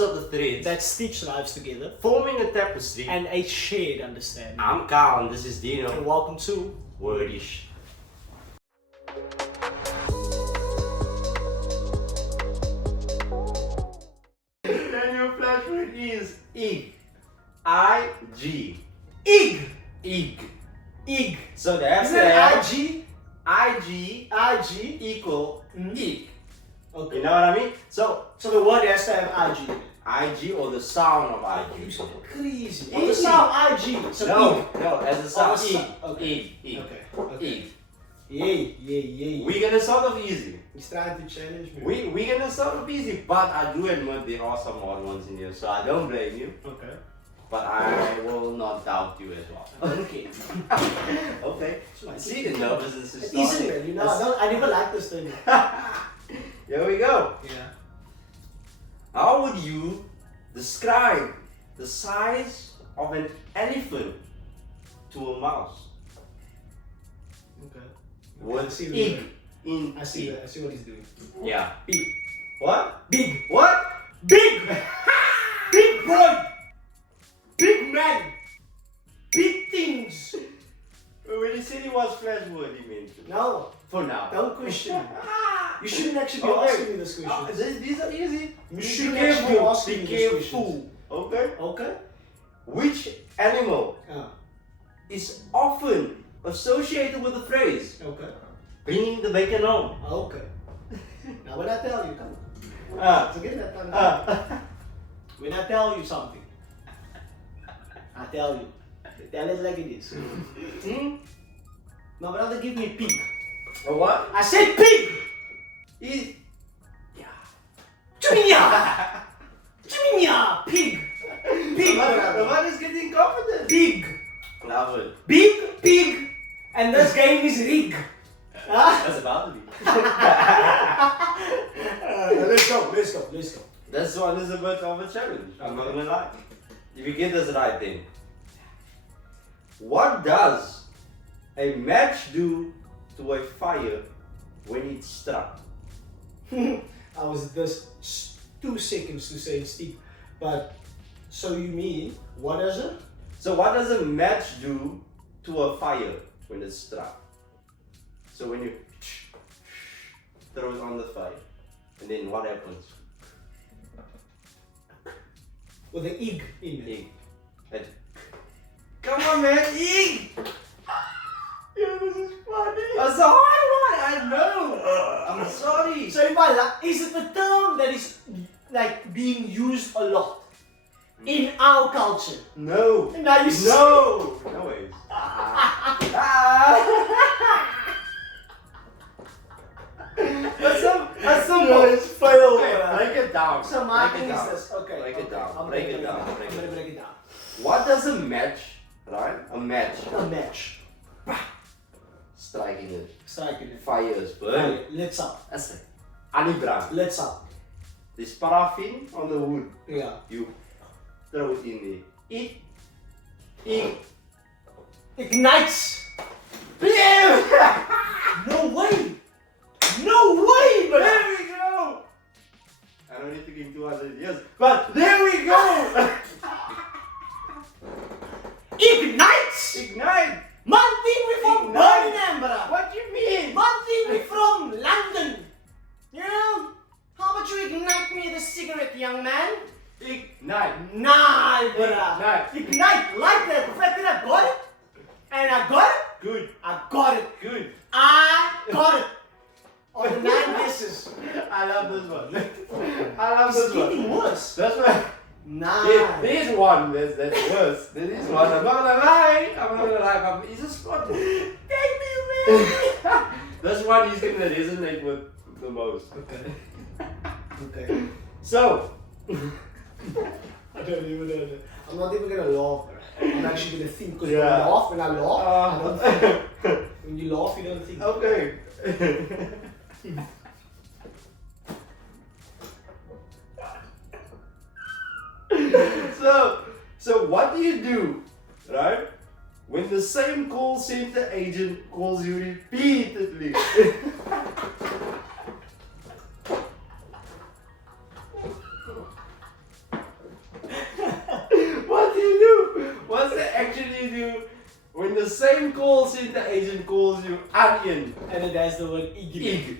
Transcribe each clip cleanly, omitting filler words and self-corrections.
of the threads that stitch lives together, forming a tapestry. and a shared understanding. I'm Carl and this is Deno. And welcome to Wrdish. Then your flashword is IG. I-G. IG. IG. IG. So that's Isn't it IG? IG IG. equal IG. Okay. You know what I mean? So So the word has to have IG in it. IG or the sound of IG. You so crazy. IG. Or the sound IG. So No, as a sound. the sound. IG. Okay. IG. Okay. Okay. IG. Yeah. We're gonna start off easy. He's trying to challenge me. We're gonna start off easy, but I do admit there are some hard ones in here, so I don't blame you. Okay. But I will not doubt you as well. Okay. Okay. See the nervousness is It's easy, starting. man. You know, I never liked this thing. Here we go. Yeah. How would you describe the size of an elephant to a mouse? Okay. With I see what IG you're in I see IG. that. I see what he's doing. Yeah. Big. What? Big. What? Big. Big boy. Big man. Big things. When he said he was Flashword, he mentioned. No. For now. Don't question me. You shouldn't actually be Okay. asking me this question. These are easy. You Be shouldn't actually be careful. asking Be me these questions. careful. Okay. Okay. Which animal is often associated with the phrase Okay. bringing the bacon home? Okay. Now when I tell you, come on. Ah. So get that time. When I tell you something, I tell you. Tell it like it is. My brother give me pig. Or what? I said pig! Is Junior! Junior! Pig! Pig! the one is getting confident. Pig! Love it. Big pig! And this game is rig. Huh? That's about to be. Let's go. This one is a bit of a challenge. I'm not gonna lie. If you get this right thing. What does a match do to a fire when it's struck? I was just 2 seconds to say Steve, but so you mean what is it? So what does a match do to a fire when it's struck? So when you throw it on the fire, and then what happens? With the egg in it. Egg. Come on, man, egg! Yeah, this is funny. That's a hard one. I know. I'm sorry. So is it a term that is like being used a lot in our culture? No. Now you No. No ways. That's some No, it's fail. Okay, break it down. So my Break it thing is down. this. Okay. Break it down. I'm Break gonna it down. I'm Break gonna it break it down. What does a match, right? A match. A match. Striking it. Striking it. Fires burn. Okay, let's up. That's it. Anibrand. Let's up. There's paraffin on the wood. Yeah. You throw it in there. It Ignites. BAM! No way. No way, bro. There we go! I don't need to give 200 years, but there we go! Ignites. Ignite! Man think we from Ignite. Birmingham, bro. What you mean? Man think we from London. You know? How about you ignite me the cigarette, young man? Ignite! Nah, bro. Ignite. Ignite like that. The fact that I got it, and I got it, Good, I got it. good. I got it. On the 9 guesses. I love this one. I love It's this getting one. worse. That's right. Nah. There's one that's worse. There is one. I'm not gonna lie. But he's a spot. Thank you, man. This one he's gonna resonate with the most. Okay. Okay. So, I don't even know. I'm not even gonna laugh. I'm actually gonna think because Yeah. when I laugh, I don't think. When you laugh, you don't think. okay. So what do you do, right? When the same call center agent calls you repeatedly. the same call center agent calls you onion. And it has the word ig in it. Ig.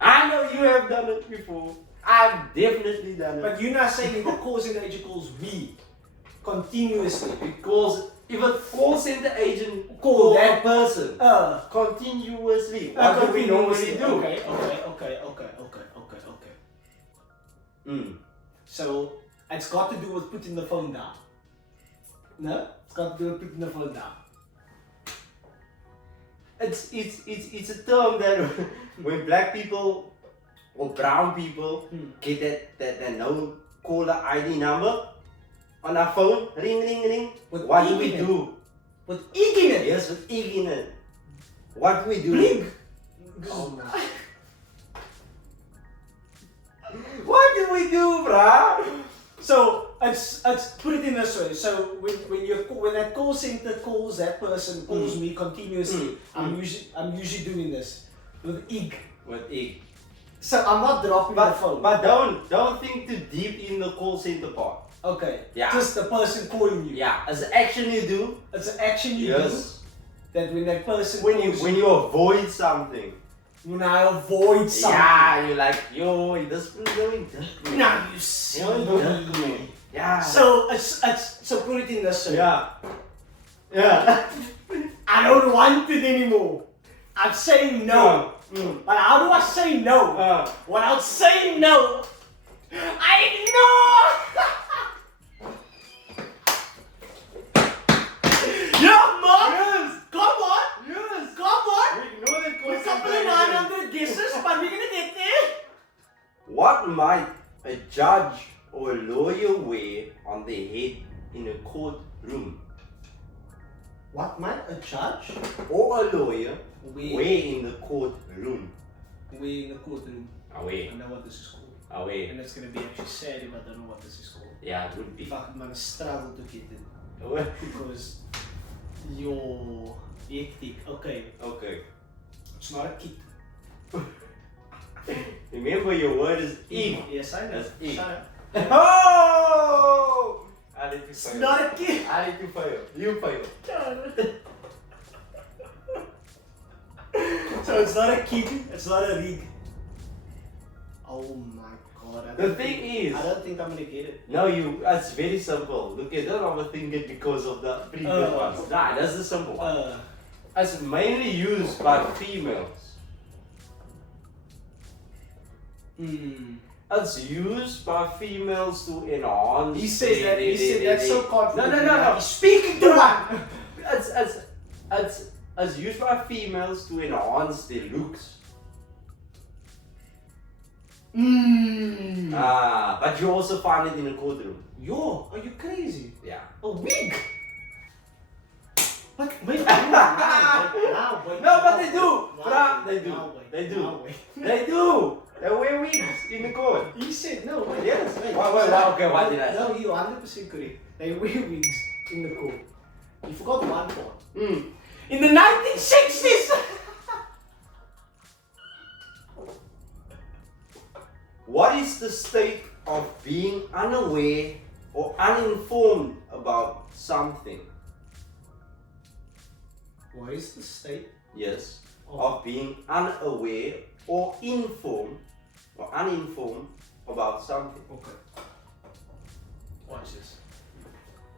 I know you have done it before. I've definitely done it. But you're not saying if a call center agent calls me continuously. It calls, if a call center agent Call calls that that person continuously, what do we normally do? Okay. So it's got to do with putting the phone down. No? It's got to do with putting the phone down. It's a term that when black people or brown people get that no caller ID number on our phone, ring ring ring. With What do ig we in it. do? With ig in it. Yes, with ig in it. What do we do? Bling. Oh my. What do we do, bruh? So it's put it in this way. So when that call center calls that person calls me continuously, I'm usually doing this with ig. With ig. So I'm not dropping the phone. But don't think too deep in the call center part. Okay. Yeah. Just the person calling you. Yeah, as an action you do. It's an action you do. That when that person calls When you avoid something. when I avoid something. Yeah, you're like, yo, this is doing this. Now you see. Yeah. So so put it in this way. Yeah. Yeah. I don't want it anymore. I'm saying no. But how do I say no? Without saying no, I ignore. Yeah, mom. Yes. Come on. Yes. Come on. We ignore the call We're couple center of agent. 900 guesses, but we're gonna get there. What might a judge or a lawyer wear on their head in a courtroom? What might a judge Or a lawyer wear wear in the courtroom? in the courtroom? Away. I know what this is called. Away. And it's gonna be actually sad if I don't know what this is called. Yeah, it would be. If I'm gonna struggle to get it because you're hectic. Okay, Okay. it's not a kit. Remember your word is ig. Yes, I know. That's ig. Shut up. Oh! I need to It's fail. not a kit. I need to fail. You fail. So it's not a kit. It's not a rig. Oh my god. The thing is, I don't think I'm gonna get it. no, it's very simple. Look, you don't overthink it because of the previous ones. Nah, that's the simple one. It's mainly used by females. It's used by females to enhance. He says that. He said that's so confident. No. He's speaking to one. It's used by females to enhance their looks. But you also find it in a courtroom. Yo, are you crazy? Yeah. A wig? But wait, now, No, but they do. Bruh, they do. They do. They do. They wear wigs in the court. You said no. Wait, Yes. Wait, Okay, what did I say? No, you're 100% correct. They wear wigs in the court. You forgot one part. In the 1960s. What is the state of being unaware or uninformed about something? What is the state? Yes. Of being unaware or informed or uninformed about something. Okay. Watch this.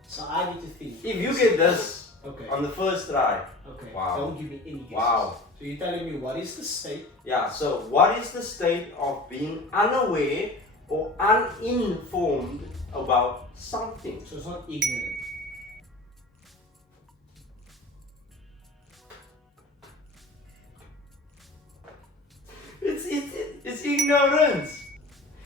So I need to think. If you get this Okay. on the first try. Okay. Wow. Don't give me any guesses. Wow. So you're telling me what is the state? Yeah, so what is the state of being unaware or uninformed about something? So it's not ignorant. It's ignorance.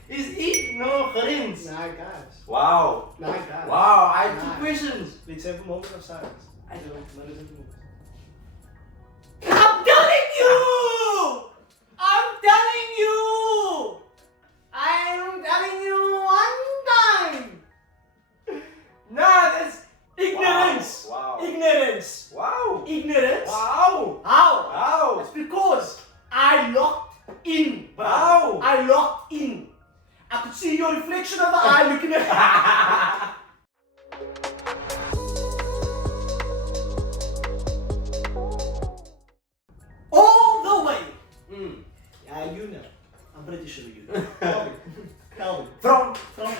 It's ignorance. Nah, guys. Wow. Nah, guys. Wow, I have Nah. 2 questions. Let's have a moment of silence. I don't. I'm telling you! I'm telling you! I'm telling you one time! Nah, that's Ignorance! Wow. Ignorance! Wow. Ignorance! Wow. How? Wow. It's because I locked in, bro. Wow. I locked in. I could see your reflection of the eye looking at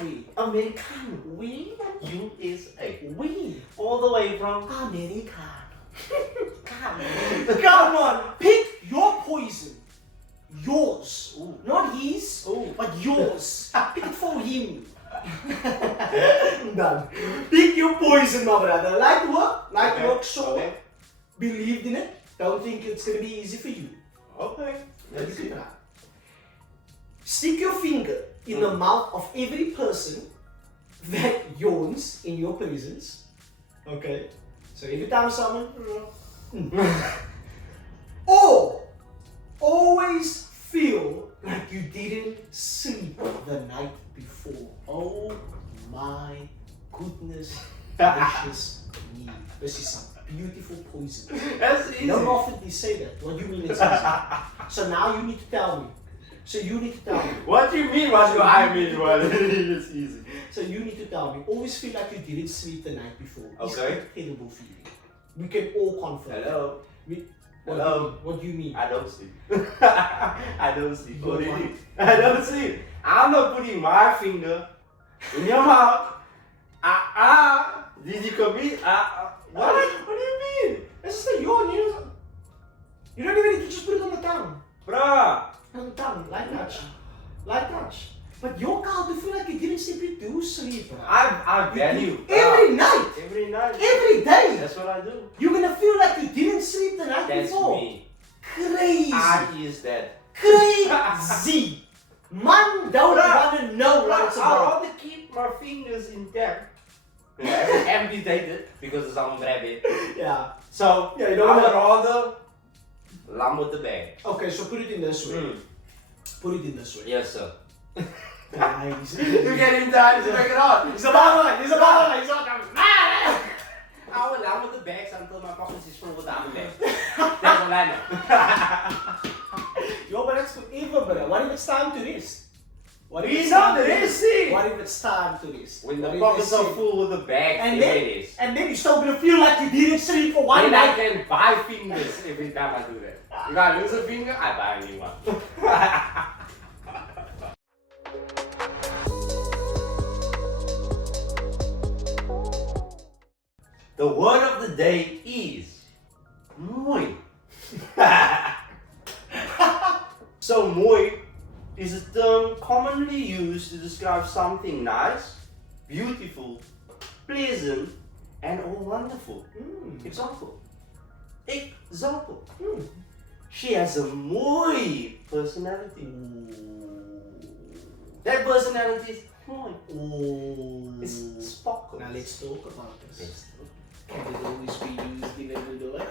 we? Americano. We? USA. We? All the way from America. Come Come on, pick your poison. Yours. Ooh. Not his, Ooh. but yours. Pick it for him. Done. Pick your poison, my brother. Like work? Like Okay. work, so Okay. believed in it. Don't think it's gonna be easy for you. Okay. Let's see. Stick your finger in the mouth of every person that yawns in your presence. Okay. So every time someone or always feel like you didn't sleep the night before. Oh my goodness gracious me. This is some beautiful poison. That's easy. Don't often say that. What do you mean it's easy? So now you need to tell me. So you need to tell me. What do you mean? What do I mean? Well, it's easy. So you need to tell me. Always feel like you didn't sleep the night before. It's Okay. a terrible feeling. We can all confirm. Hello. What Hello. Do you mean? What do you mean? I don't sleep. I don't sleep. What do you mean? I don't sleep. I'm not putting my finger in your mouth. Did you commit? What? What do you mean? This is the yawn. You don't even need to just put it on the tongue. Bruh. On the tongue. Light touch. Light touch. But your cow to feel like you didn't sleep, you do sleep. Bro. I value. Every night. Every night. Every day. That's what I do. You're gonna feel like you didn't sleep the night That's before. me. Crazy. I is that. Crazy. Man don't wanna know what it's I about. want to keep my fingers intact. Amputated because it's on rabbit. Yeah. So Yeah, you I don't would wanna- rather lamb with the bag. Okay, so put it in this way. Mm. Put it in this way. Yes, sir. Nice. You get him done, you make it on. He's a baller. He's a baller. He's a I will lamb with the bags until my pockets is full with the other bags. That's all I know. Yo, but that's forever, brother. What if it's time to rest? What We it's know time the to rest, see. What if it's time to rest? When What the if pockets they are say- full with the bags, And there then, it is. and then you're still gonna feel like you didn't sleep for one Then I night. can buy fingers every time I do that. If I lose a finger, I buy a new one. The word of the day is mooi. So mooi is a term commonly used to describe something nice, beautiful, pleasant, and or wonderful. Example. Example. She has a mooi personality. That personality is mooi. It's sparkles. Now let's talk about this. Let's talk. Can it always be used in a good way?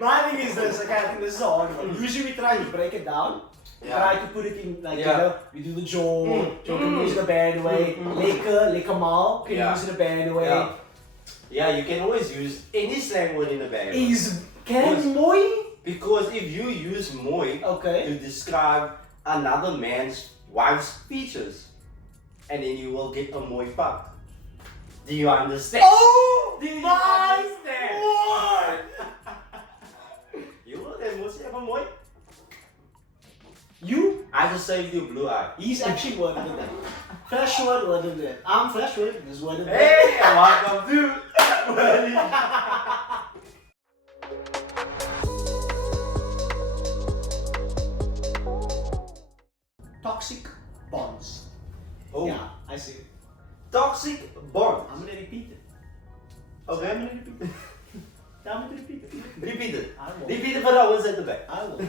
My thing is this, okay, I think this is a hard one. Usually we try to break it down. We Yeah. try to put it in, like, Yeah. you know, we do the jaw, jaw can use in a bad way, lekker mal can Yeah. use in a bad way. Yeah. Yeah, you can always use any slang word in the bag. Is can Yes. mooi? Because if you use mooi Okay. to describe another man's wife's features, and then you will get a mooi part. Do you understand? Oh Do you my understand? word! You will then must have a mooi. You? I just saved you blue eye. He's actually worded in that. Flashword worded in that. I'm Flashword, this worded in that. Hey, and welcome to Wrdish. Toxic bonds. Oh, Yeah, I see it. toxic bond. I'm gonna repeat it. Okay. I'm gonna repeat it. Tell me to repeat it. Repeat it. I will. Repeat it for the ones at the back. I will.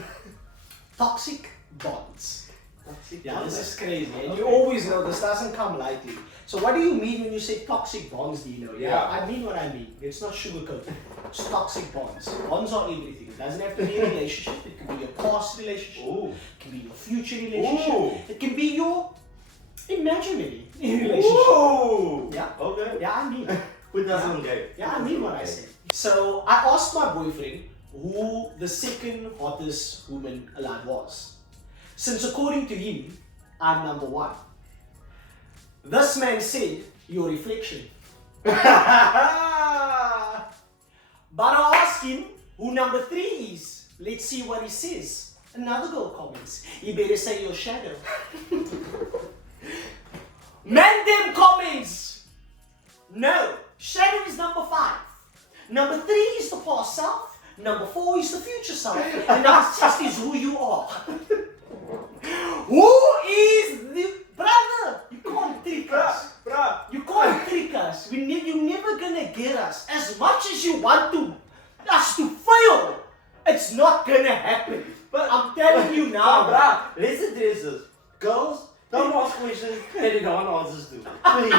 Toxic bonds. Toxic Yeah, bonds. this is crazy. And you Okay. always know this doesn't come lightly. So what do you mean when you say toxic bonds, Deno? Yeah. I mean what I mean. It's not sugarcoated. It's toxic bonds. Bonds are everything. It doesn't have to be a relationship. It can be your past relationship. Ooh. It can be your future relationship. Ooh. It can be your imaginary relationship. Ooh. Yeah. Okay. Yeah, I mean it. Put us on game. Yeah, I mean what I say. So I asked my boyfriend who the second hottest woman alive was. Since according to him, I'm number one. This man said, your reflection. But I asked him who number three is. Let's see what he says. Another girl comments, you better say your shadow. Man them comments. No. Shadow is number 5. Number 3 is the past self. Number 4 is the future self. And number 6 is who you are. Who is the brother? You can't trick us. You can't trick us. You're never gonna get us. As much as you want to us to fail, it's not gonna happen. But I'm telling you now, let's address this. Girls, don't ask questions that they don't want answers to. Please,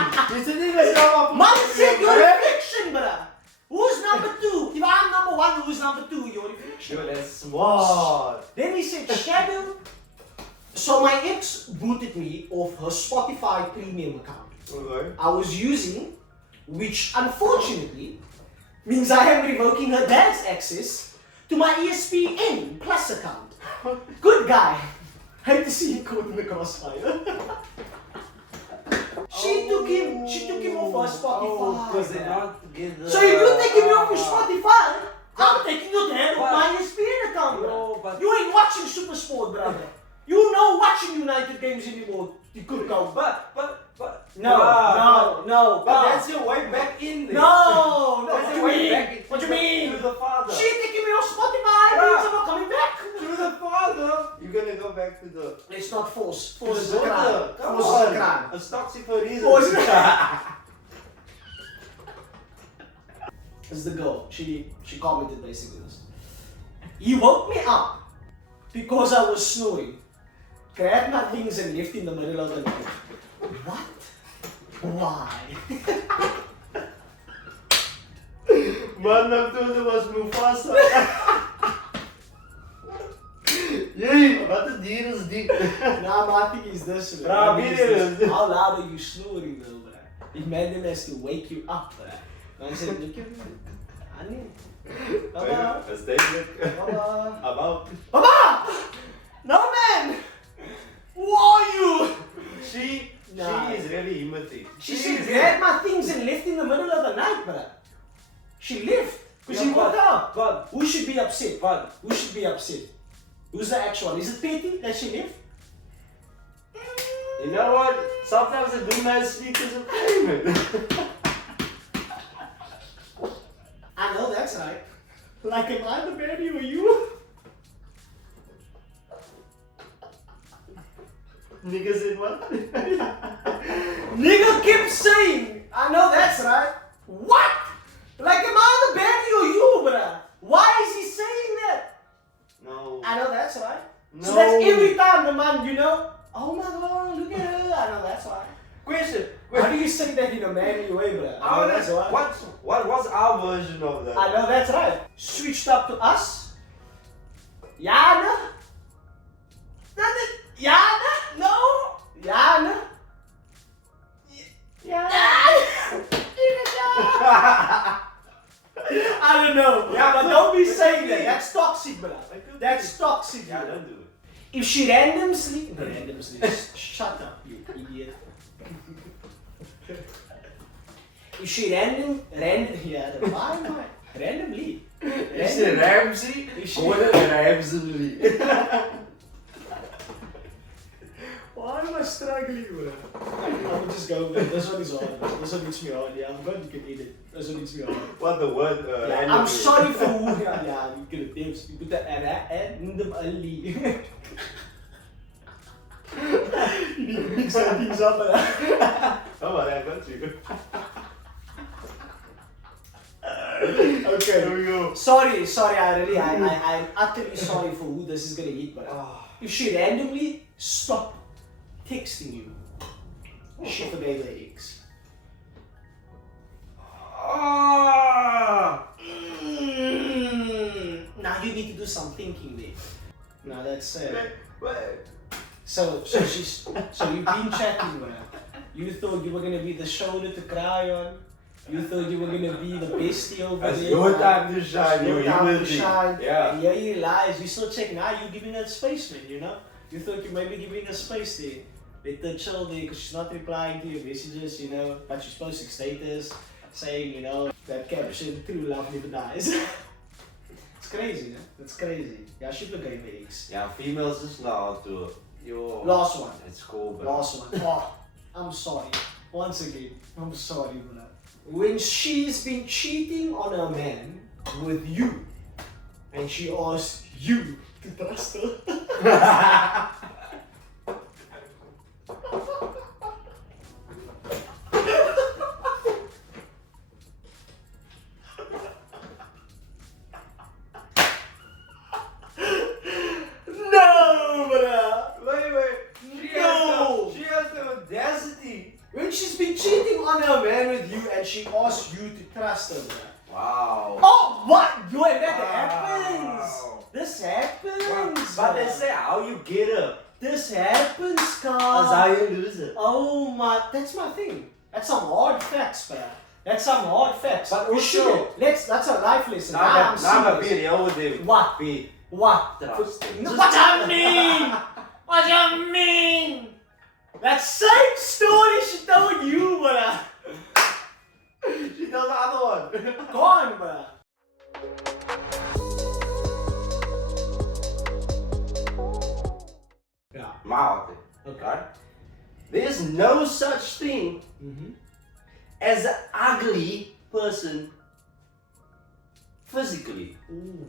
Man said you're a reflection, bruh. Who's number 2? If I'm number 1, who's number 2? You're a reflection. Yo, that's smart. Then he said shadow. So my ex booted me off her Spotify premium account. Okay. I was using, which unfortunately means I am revoking her dad's access to my ESPN Plus account. Good guy. Hate to see him caught in the crossfire. She took him off her Spotify. Because they not get the... So if you take him off your Spotify, I'm taking your dad off my ESPN account, bro. but- You ain't watching Super Sport, brother. You know watching United games anymore. You could go. But... No. But that's your way back in there. No. That's What your do way you back mean? into What do you mean? To the father. She taking me off Spotify. Bruh. Means I'm not coming back. To the father. You're gonna go back to the... It's not force. To Force the is a crime. daughter. Come Force is a on. crime. It's toxic for a reason. Force is a crime. This is the girl. She commented basically this. He woke me up because I was snoring. Grabbed my things and left in the middle of the night. What? Why? Man, I'm told it was Mufasa. Jee, wat een dier is die? Nah, maar I think it's this. Man. Bro, I think it's video. this. How loud are you snoring though, bro? It made them has to wake you up, bro. Man said, look at me. Honey. Baba. Een statement. Baba. About. Baba! No, man! Who are you? She Nah. is really imitating. She said, grabbed my things and left in the middle of the night, bro. She left. Because she woke up. But, Who should be upset? Who should be upset? Who's the actual? Is it Petty that she left? you know what? Sometimes I do nice speakers of payment. I know that's right. Like, am I the baddie or you? Niggas in what? Nigga kept saying, I know that's right. What? Like, am I the baddie or you, bruh? Why is he saying that? No. I know that's right. No. So that's every time the man, you know, oh my god, look at her. I know that's right. Question. How do you say that in a manly way, bruh? I know that's right. What was our version of that? I know that's right. Switched up to us. Yana? Yana? No? Yana? I don't know. Yeah, but but- don't be but saying you that. mean- That's toxic, bruh. That's toxic, Yeah, bruh. don't do it. If she randomly, shut up, you idiot. If she randomly, Is it Ramsey? Is she- Or Ramsey? Why am I struggling, bro? I'm just go, man. This one is hard. This one hits me hard. Yeah, I'm glad you can eat it. This one hits me hard. What the word? Yeah, random I'm is. sorry for who. Yeah, you could have tips. You put the and the ali. You need to mix some things up, bro. Oh, well, I got you. Okay. Here we go. Sorry. I'm utterly sorry for who this is gonna hit, but if she randomly stopped texting you, she forgave her ex. Now you need to do some thinking there. Now that's so you've been chatting with her. You thought you were gonna be the shoulder to cry on. You thought you were gonna be the bestie over That's there. your time to shine. Your You time to humility. shine. Yeah. And here you lies. You still checking out. You giving her space, man. You know. You thought you might be giving her space there. Let her chill there because she's not replying to your messages. You know, but she's posting status saying, you know, that caption, "True love never dies." It's crazy, man. It's crazy. Yeah, she forgave her ex. Yeah, females is loud too. Yo. Last one. It's cool, but. Last one. Oh, I'm sorry. Once again, I'm sorry, brother. When she's been cheating on her man with you, and she asks you to trust her. No, brother. Wait. No. She has the audacity. When she's been cheating on her man with you and she asks you to trust her, brother. Wow. Oh, what? Wait, that Wow. happens. This happens. But they brother. say how you get her. This happens, That's Carl. how you lose it. Oh my, that's my thing. That's some hard facts, brother. That's some hard facts. But we also- should. That's a life lesson. Now I'm serious. be real with you. What? Be What? trusting. No, what I mean? What you mean? That same story she told you, brother. She does the other one. Go on, brother. Yeah. Mouth. Okay. There's no such thing Mm-hmm. as an ugly person physically. Ooh.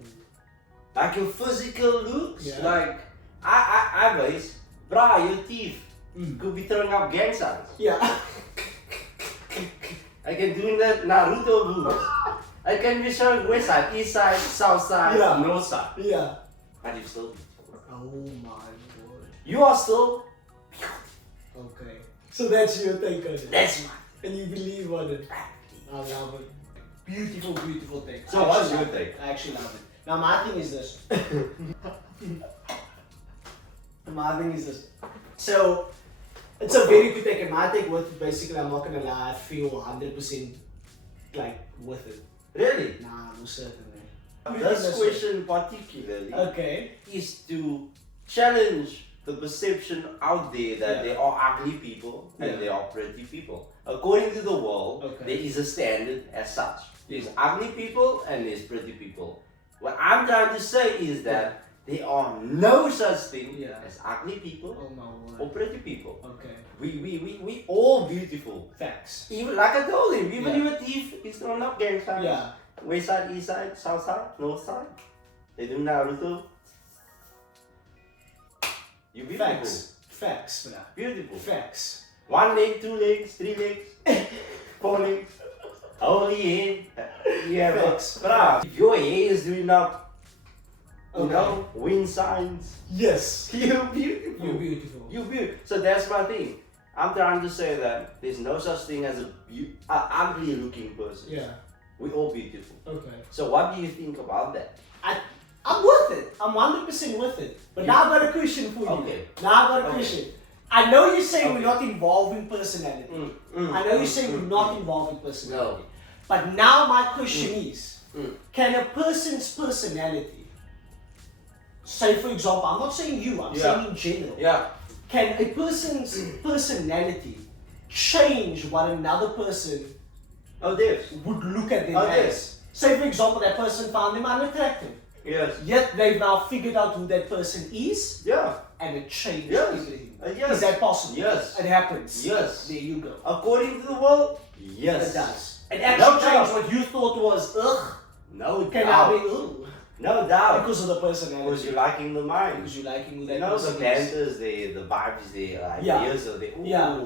Like your physical looks, Yeah. like I always, bruh, your teeth Mm. could be throwing up gang signs. Yeah. I can do that Naruto moves. I can be showing west side, east side, south side, Yeah. north side. Yeah. But you still, Oh my god. you are still, Okay. So that's your take on it. that's my And you believe on it. I love it. Beautiful, beautiful take. So I what's actually your love it. take? I actually love it. Now my thing is this. My thing is this. So it's a very good take, and my take with it, basically, I'm not gonna lie, I feel 100% like with it. Really? Nah, most certainly. This question particularly Okay. is to challenge the perception out there that Yeah. there are ugly people and Yeah. there are pretty people. According to the world, Okay. there is a standard as such. There's ugly people and there's pretty people. What I'm trying to say is that there are no such thing Yeah. as ugly people Oh my or word. pretty people. Okay. We all beautiful. Facts. Even like I told him, even Yeah. your teeth is throwing up gang signs. Yeah. West side, east side, south side, north side. They do Naruto. You beautiful. Facts. Facts, brother. Beautiful. Facts. 1 leg, 2 legs, 3 legs, 4 legs. Holy head. Yeah, Facts. bruh. If your hair is doing up, you Okay. know, wind signs. Yes. You're beautiful. You're beautiful. You're beautiful. So that's my thing. I'm trying to say that there's no such thing as a ugly looking person. Yeah. We're all beautiful. Okay. So what do you think about that? I'm with it. I'm 100% with it. But now I've got a question for you. Okay. Now I've got a Okay. question. I know you're saying Okay. we're not involving personality. I know you're saying we're not involving personality. But now my question is, can a person's personality, say for example, I'm not saying you, I'm Yeah. saying in general. Yeah. Can a person's personality change what another person Oh, this. would look at them Oh, as? yes. Say for example, that person found them unattractive. Yes. Yet they've now figured out who that person is, Yeah. and it changed Yes. everything. Yes. Is that possible? Yes. It happens. Yes. There you go. According to the world, yes. It does. It No actually doubt. changed what you thought was ugh. No Can now doubt. be ugh. No doubt. Because of the Because personality. you're liking the mind. Because you liking who You that know, the person is. banters there, the vibes there, Yeah. ideas are there. Ooh, Yeah.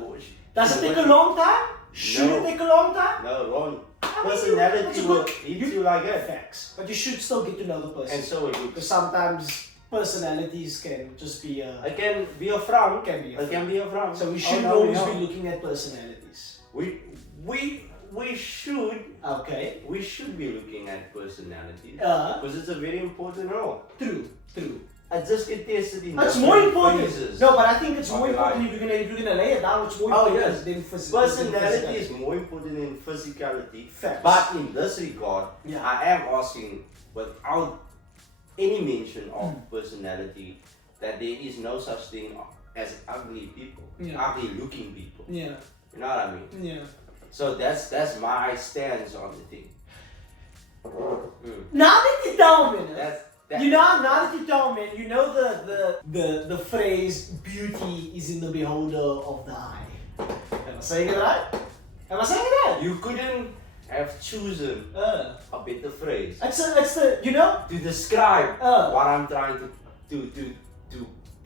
Does it you take know a long time? Should No. it take a long time? No, wrong. I mean, Personality it's will good. hit you like that. Facts. But you should still get to know the person. And so it Because sometimes personalities can just be a... It can be a frown. Can be a It can be a frown. So we should no, always no. be looking at personalities. We should Okay. be looking at personalities. Because it's a very important role. true. I just get tested in It's different more important. phases. No, but I think it's of more your important life. if you're gonna lay it down. It's more Oh, important yes. than physicality. Personality is more important than physicality. Facts. But in this regard, Yeah. I am asking without any mention of personality that there is no such thing as ugly people, Yeah. ugly looking people. Yeah. You know what I mean? Yeah. So that's my stance on the thing. Now that you tell me, That's you know, now that you tell me, you know the phrase "beauty is in the beholder of the eye." Am I saying it right? Am I saying it right? You couldn't have chosen a better phrase It's the, you know? to describe what I'm trying to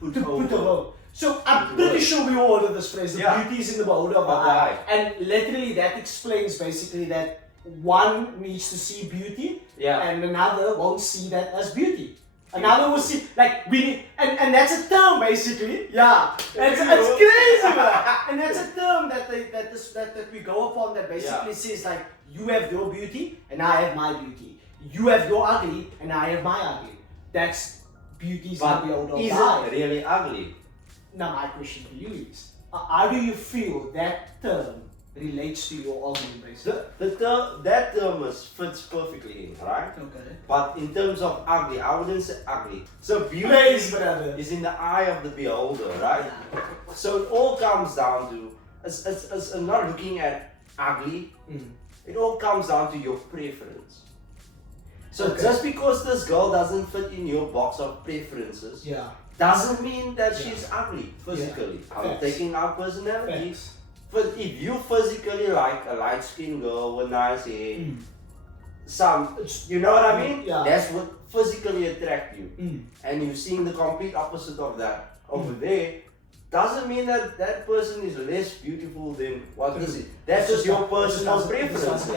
put over. Put. So I'm pretty sure we all heard of this phrase, the beauty is in the beholder of the eye. And literally that explains basically that one needs to see beauty and another won't see that as beauty. Another will see, like, we need, and that's a term basically, it's crazy, man. And that's a term that we go upon that basically says like, you have your beauty and I have my beauty. You have your ugly and I have my ugly. That's beauty's in the beholder of the eye. Is it really ugly? Now my question to you is, how do you feel that term relates to your argument basically? That term fits perfectly in, right? Okay. But in terms of ugly, I wouldn't say ugly. So beauty is in the eye of the beholder, right? Yeah. So it all comes down to, as not looking at ugly, it all comes down to your preference. So just because this girl doesn't fit in your box of preferences, doesn't mean that she's ugly physically. I'm taking out personality. But if you physically like a light-skinned girl with nice hair, you know what I mean? That's what physically attracts you. And you're seeing the complete opposite of that over there, doesn't mean that that person is less beautiful than what is it. That's just your personal preference.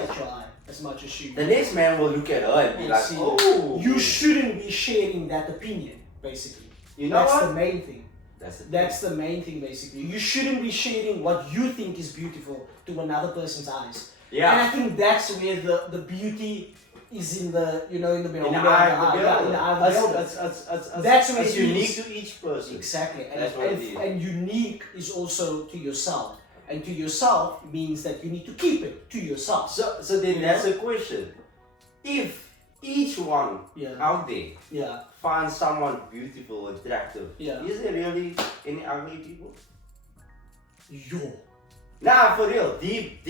As much as you. The next man will look at her and be like, oh. You shouldn't be sharing that opinion, basically. You know That's what? the main thing. That's the main thing, basically. You shouldn't be sharing what you think is beautiful to another person's eyes. And I think that's where the beauty is in the, in the beholder. In the eye of the beholder. That's where it's unique to each person. Exactly. That's what it is. And unique is also to yourself. And to yourself means that you need to keep it to yourself. So then that's a question. If each one out there finds someone beautiful, attractive, is there really any ugly people? Nah, for real, deep.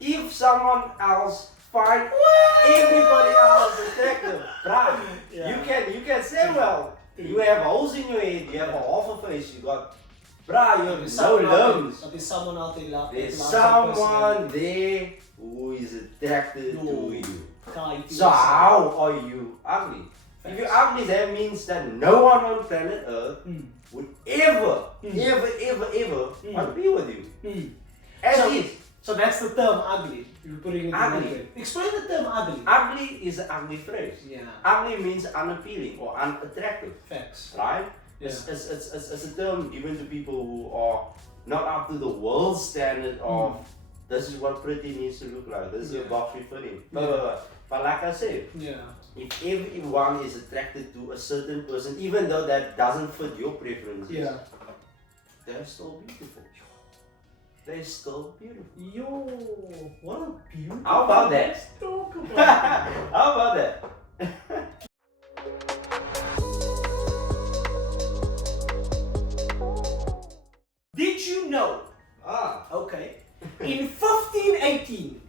If someone else finds everybody else attractive, right? You can say, well, you have holes in your head, you have a half a face, you got, you have no limbs. But there's someone out there love. There's someone there who is attracted to you. So how are you ugly? If you're ugly, that means that no one on planet Earth would ever want to be with you. At least. So that's the term ugly. You're putting it ugly. Explain the term ugly. Ugly is an ugly phrase. Ugly means unappealing or unattractive. Facts. Right? It's a term given to people who are not up to the world standard of this is what pretty needs to look like. This is a box we fit in. But like I said, if everyone is attracted to a certain person, even though that doesn't fit your preferences, they're still beautiful. They're still beautiful. What a beautiful. How about that? Talk about How about that? Did you know? Okay. In 1518,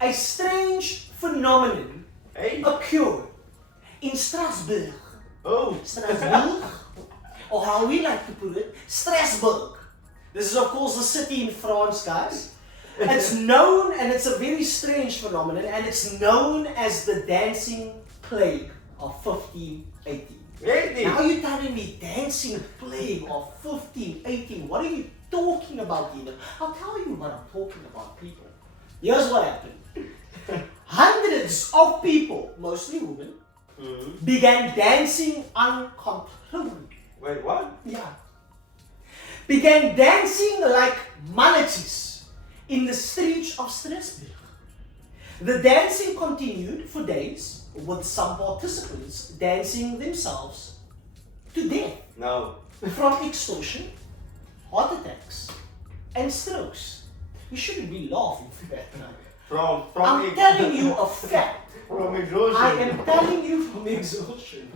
a strange phenomenon occurred in Strasbourg. Strasbourg, or how we like to put it, Strasbourg. This is of course a city in France, guys. It's known, and it's a very strange phenomenon, and it's known as the dancing plague of 1518. Really? Now you're telling me dancing plague of 1518. What are you talking about, Deno? I'll tell you what I'm talking about, people. Here's what happened. Hundreds of people, mostly women, began dancing uncontrollably. Wait, what? Began dancing like manatees in the streets of Strasbourg. The dancing continued for days, with some participants dancing themselves to death. No. From extortion, heart attacks, and strokes. You shouldn't be laughing for that, right? I'm telling you a fact. From exhaustion. I am telling you from exhaustion.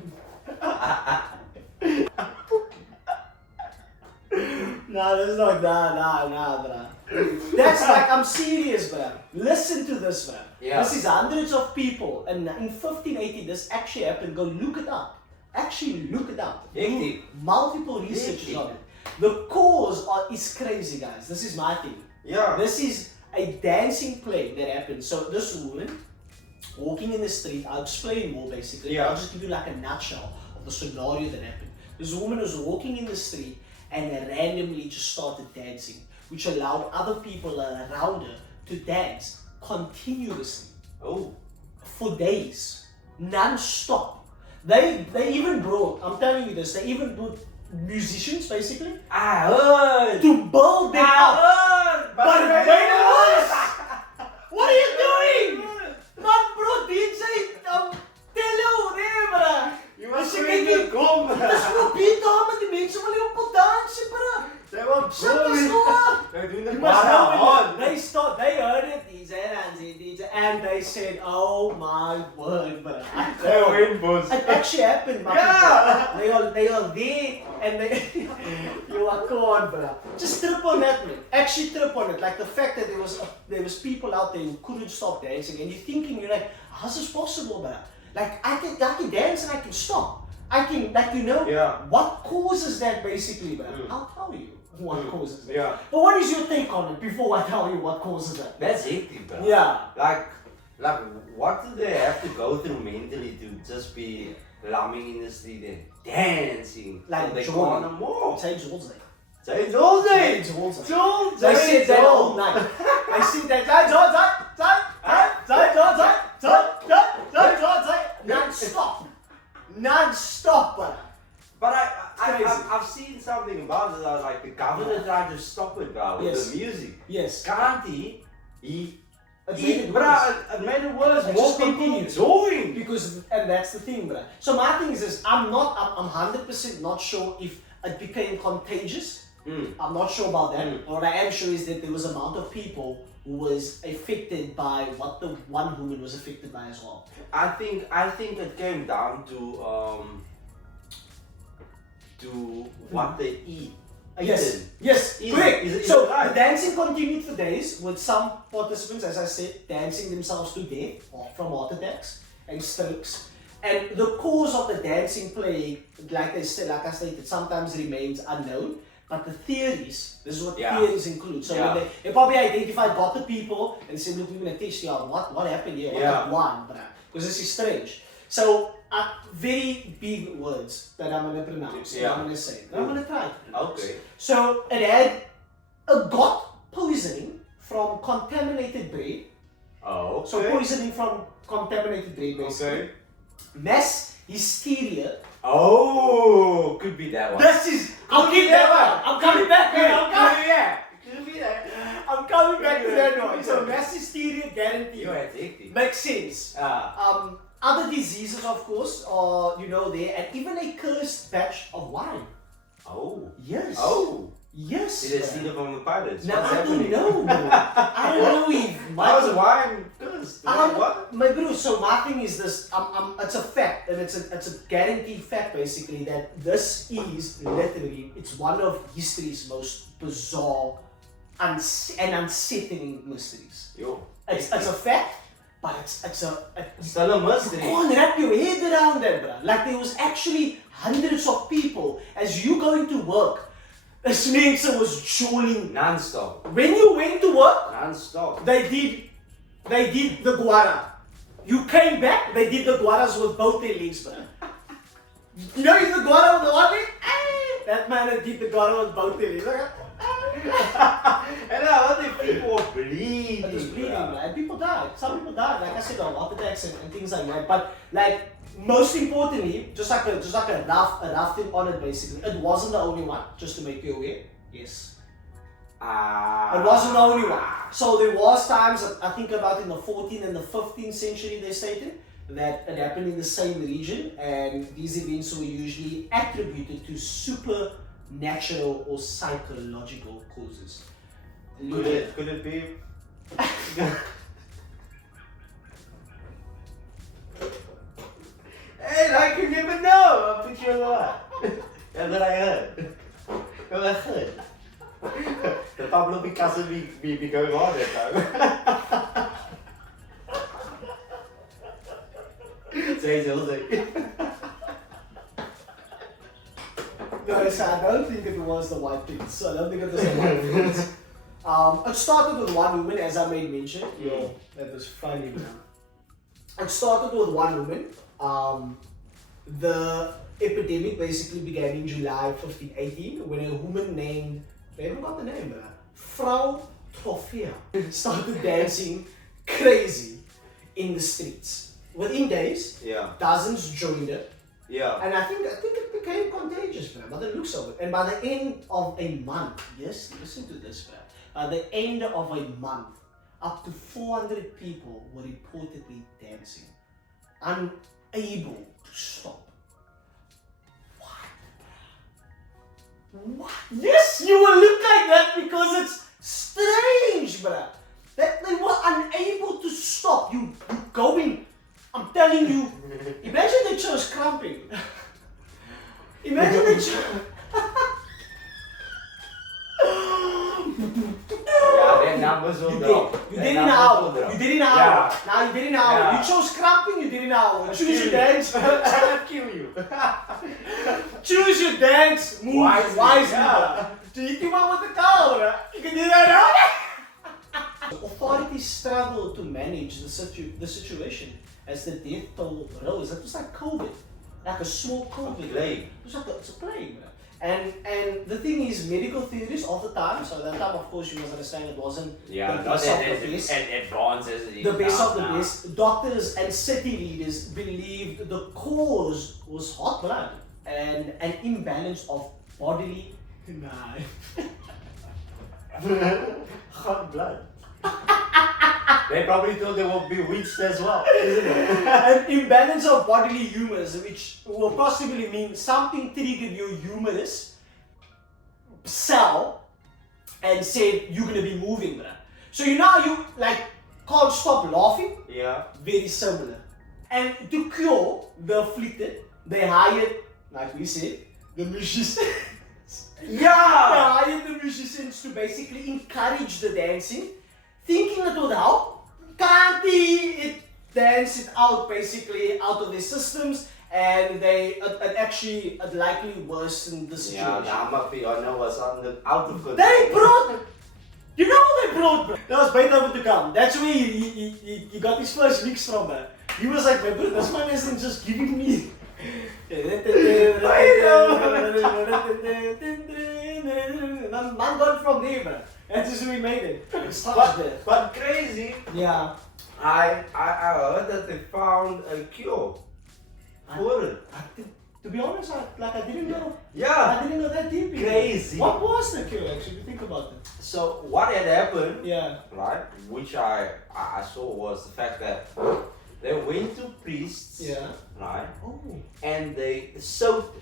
Nah, that's not nah, bruh. That's like, I'm serious, bruh. Listen to this, bruh. This is hundreds of people, and in 1580 this actually happened. Go look it up. Actually look it up. Do multiple researches on it. The cause is crazy, guys. This is my thing. Yeah. This is a dancing play that happened. So this woman walking in the street, I'll explain more basically. Yeah. I'll just give you like a nutshell of the scenario that happened. This woman was walking in the street and randomly just started dancing, which allowed other people around her to dance continuously Oh. for days, non-stop. They even brought, I'm telling you this, they even brought musicians basically I heard. to build them up. heard. But it made it worse. What are you doing? Man bro, DJ, Deno, nee bro. You must As jy bring kyk the gom. dis probeer daar met die mense wil jy op dans, bro. They were Shut bullies. the door. They're doing the You must bar know on. they heard it, DJ, and they said, oh my word, but They were in boots. it actually happened, my Yeah. people. They are there and they you are gone, bro. Just trip on that, man. Actually trip on it. Like the fact that there was people out there who couldn't stop dancing, and you're thinking, you're like, how's this possible, bro? Like I can dance and I can stop. I can, like, you know, Yeah. what causes that basically, bro? Mm. I'll tell you what causes that. Yeah. But what is your take on it before I tell you what causes that? That's hectic, bro. Yeah. Like, what do they have to go through mentally to just be lumming in the street and dancing? Like they Jordan. can't more. James Woolsey. James Olsen. James Woolsey. James. They said that all night. I see that non-stop. Non-stop, brother. But Crazy. I've seen something about it. Like the governor tried to stop it, bro, with Yes. the music. Yes. Can't he? He. It made it Bro, worse. it made it worse. It More just people continues. join. Because, and that's the thing, bruh. So my thing is this, I'm 100% not sure if it became contagious. I'm not sure about that. What I am sure is that there was an amount of people who was affected by what the one woman was affected by as well. I think it came down to what they eat. Yes, yes, Is correct. it So right? the dancing continued for days with some participants, as I said, dancing themselves to death from heart attacks and strokes. And the cause of the dancing plague, like I stated, sometimes remains unknown. But the theories, this is what theories include. So when they probably identified, got the people and said, look, we're going to teach you out what happened here, what one, because this is strange. So very big words that I'm going to pronounce, and I'm going to say, and I'm going to try to pronounce. Okay. So it had a gut poisoning from contaminated bread. Oh, okay. So poisoning from contaminated bread, basically. Okay. Mass hysteria. Oh, could be that one. This is. I'll keep that one. I'm coming back. I'm coming. Yeah. Could be that. I'm coming back to that one. So mass hysteria guaranteed. You're addicted. Makes sense. Other diseases, of course, are there, and even a cursed batch of wine. Oh. Yes. Oh. Yes. Did they steal it from the pirates? Now What's I happening? don't know. I don't know if How's wine cursed? What? my bro, so my thing is this, it's a fact, and it's a guaranteed fact basically that this is literally, it's one of history's most bizarre and unsettling mysteries. Yo. It's a fact, but it's Still a mystery. you can't wrap your head around that, bro. Like there was actually hundreds of people as you going to work. This means it was jolling. Non-stop. When you went to work, Non-stop. they did the guara. You came back, they did the guaras with both their legs, bro. You know the guara with the one leg? That man that did the guara with both their legs. And now the people were bleeding. It was bleeding, bro. And people died. Some people died, like I said, of heart attacks and things like that. But like most importantly, just like a rough thing on it basically. It wasn't the only one, just to make you aware. Yes. It wasn't the only one. So there was times, I think about in the 14th and the 15th century they stated, that it happened in the same region, and these events were usually attributed to supernatural or psychological causes. Could it be? Hey, like you never know. I'll put you on the line. That's what I heard. That's what I heard. The Pablo Picasso be going on that time. Say. No, so I don't think it was the white prince. So I don't think it was the white prince. It started with one woman, as I made mention. Yo, that was funny, man. It started with one woman. The epidemic basically began in July 1518 when a woman named, I haven't got the name, Frau Trofea started dancing crazy in the streets. Within days, dozens joined her. Yeah. And I think it became contagious, man, by the looks of it. And by the end of a month, yes, listen to this, man. By the end of a month, up to 400 people were reportedly dancing, unable to stop. What? Yes, you will look like that because it's strange, bruh. That they were unable to stop. You going, I'm telling you, imagine they chose cramping. Imagine they chose... Yeah, their numbers will drop. You did in an hour. You did in an hour. Now you did in an hour. Yeah. You chose cramping, you did in an hour. Choose your dance. I'll kill you. Choose your dance. Move wisely. Yeah. Do you think about the cow? You can do that now. Authorities struggled to manage the situation as the death toll rose. It was like COVID, like a small COVID. Plague. It was like it's a plague, man. And the thing is, medical theories of the time. So at that time, of course, you must understand it wasn't the best of the best. And advanced as it is The best now, of the best. Doctors and city leaders believed the cause was hot blood and an imbalance of bodily. Hot blood. They probably thought they were bewitched as well. An imbalance of bodily humors, which will possibly mean something triggered your humerus cell and said you're gonna be moving, bruh. So you like can't stop laughing. Yeah. Very similar. And to cure the afflicted, they hired, like we said, the musicians. They hired the musicians to basically encourage the dancing, thinking it would help. Can't it dance it out basically out of their systems, and it likely worsened the situation. Yeah, now Mafiona was out of control. They brought, you know what they brought, bro? That was Beethoven to come. That's where he got his first mix from, man. He was like, bro, this man isn't just giving me. Man got from there, bro. That's just who he made it. It starts there. But crazy. Yeah. I heard that they found a cure for it. To be honest, I didn't know. Yeah. I didn't know that deep. Crazy. What was the cure actually? Think about it. So what had happened, Yeah. right, which I saw was the fact that they went to priests, Yeah. right, Oh. and they soaked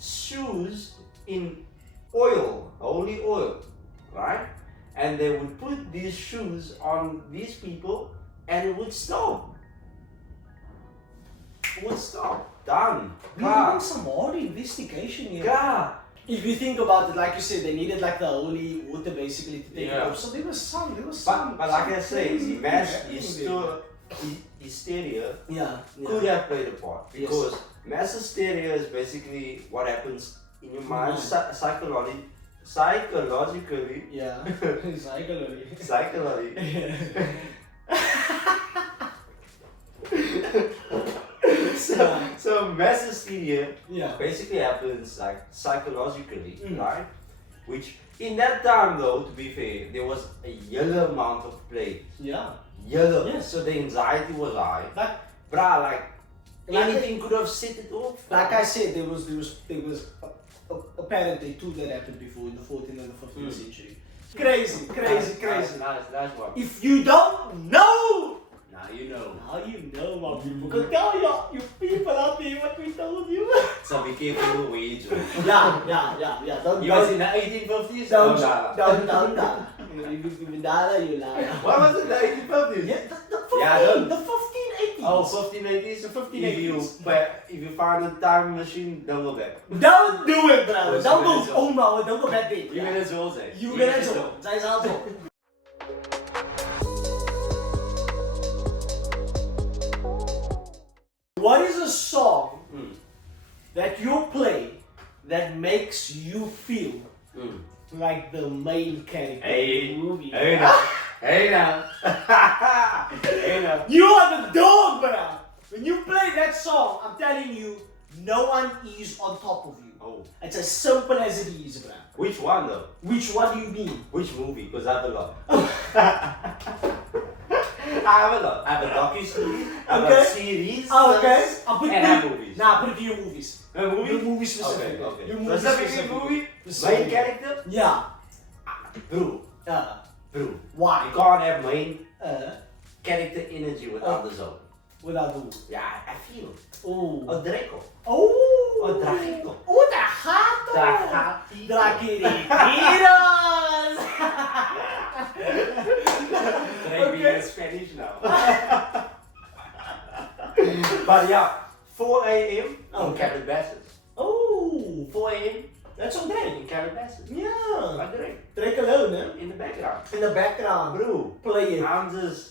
shoes in oil, holy oil, right? And they would put these shoes on these people and it would stop. It would stop. Done. We're doing some more investigation here. Yeah. If you think about it, like you said, they needed like the holy water basically to take it off. So there was some. But like I say, crazy mass things happening hysteria Yeah. could have played a part, because mass hysteria is basically what happens in your mind psychologically. Yeah. Psychologically. Psychologically. So mass hysteria basically happens like psychologically, right? Which in that time though, to be fair, there was a yellow amount of plague. Yeah. Yellow. Yes. So the anxiety was high. Like, Anything could have set it off. like I said, there was apparently two that happened before in the 14th and the 15th century. Crazy. Nice one. If you don't know, Now you know. now you know, my people. Go tell you people out there what we told you. So be careful where you join. Yeah. He was in the 1850s? Don't. You lie. What was it, the 1850s? Yeah, the 1580s. Oh, 1580s? The 1580s. If you find a time machine, don't go back. Don't do it, bro. Was Don't go, Venezuela. oh no, don't go back there. Je bent het zo zijn. You get it zo. Zij zal zo. What is a song that you play that makes you feel like the main character in the movie. Hey now. Hey now. Hey now. You are the dog, bro. When you play that song, I'm telling you, no one is on top of you. Oh. It's as simple as it is, bro. Which one though? Which one do you mean? Which movie? Because I have a lot. I have a lot. I have a docu-series, I have a series, okay. and I have movies. Nah, put it to your movies. Movie? Your movie specific. Okay. Your movie Specific movie? Main character? Yeah. Bro. Bro. Why? You can't have main character energy without the zone. Without the movie. Ja, I feel. Oh. O Draco. Oh. O Draco. Oh, Draco. Draquiritos. Drake being Spanish now. But yeah, 4 a.m. in Calabasas. Oh. 4 a.m. That's okay. in Calabasas. Yeah. I Drake. Drake alone, eh? In the background. In the background. Bro, Play it. I'm just...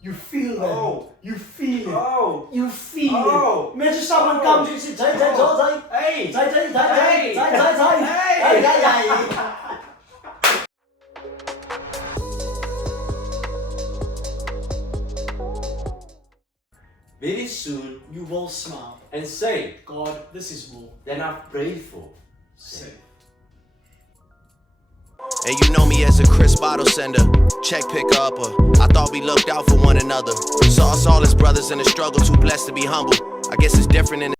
You feel it. Oh. You feel it. Oh. You feel Oh. it. Imagine someone comes and says, Zai. Hey. Zai. Very soon You will smile. and say God, this is more. than I've prayed for. Say. And you know me as a crisp bottle sender, check picker upper. I thought we looked out for one another. Saw us all as brothers in a struggle, too blessed to be humble. I guess it's different in